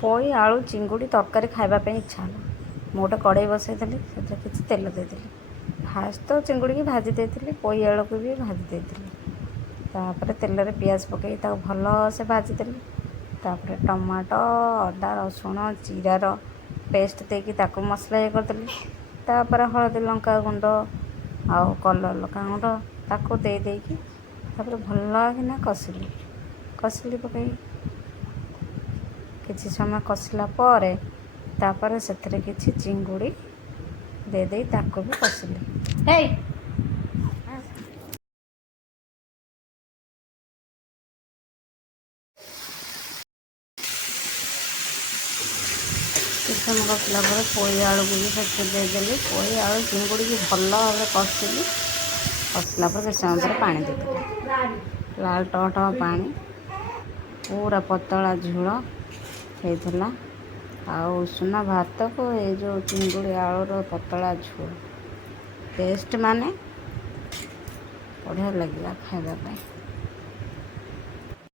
ପୋଇ ଆଳୁ ଚିଙ୍ଗୁଡ଼ି ତରକାରୀ ଖାଇବା ପାଇଁ ଇଚ୍ଛା ହେଲା। ମୁଁ ଗୋଟେ କଡ଼େଇ ବସାଇଥିଲି, ସେଥିରେ କିଛି ତେଲ ଦେଇଥିଲି। ଫାଷ୍ଟ ତ ଚିଙ୍ଗୁଡ଼ିକି ଭାଜି ଦେଇଥିଲି, ପୋଇ ଆଳୁକୁ ବି ଭାଜି ଦେଇଥିଲି। ତାପରେ ତେଲରେ ପିଆଜ ପକାଇ ତାକୁ ଭଲସେ ଭାଜିଦେଲି। ତାପରେ ଟମାଟୋ, ଅଦା, ରସୁଣ, ଜିରାର ପେଷ୍ଟ ଦେଇକି ତାକୁ ମସଲା ଇଏ କରିଦେଲି। ତାପରେ ହଳଦୀ ଲଙ୍କା ଗୁଣ୍ଡ ଆଉ କଲର୍ ଲଙ୍କା ଗୁଣ୍ଡ ତାକୁ ଦେଇକି ତାପରେ ଭଲ କିନା କଷିଲି ପକାଇ କିଛି ସମୟ କଷିଲା ପରେ ତାପରେ ସେଥିରେ କିଛି ଚିଙ୍ଗୁଡ଼ି ଦେଇ ତାକୁ ବି କଷିଲି। କିଛି ସମୟ କଷିଲା ପରେ ପୋଇ ଆଳୁକୁ ବି ସେଥିରେ ଦେଇଦେଲି। ପୋଇ ଆଳୁ ଚିଙ୍ଗୁଡ଼ିକି ଭଲ ଭାବରେ କଷିଲା ପରେ କିଛି ସମୟ ପରେ ପାଣି ଦେଇଦେଲି। ଲାଲ ଟହ ପାଣି, ପୁରା ପତଳା ଝୋଳ ହେଇଥିଲା। ଆଉ ଉଷୁନା ଭାତକୁ ଏଇ ଯେଉଁ ଚିଙ୍ଗୁଡ଼ି ଆଳୁର ପତଳା ଝୋଳ ଟେଷ୍ଟ ମାନେ ବଢ଼ିଆ ଲାଗିଲା ଖାଇବା ପାଇଁ।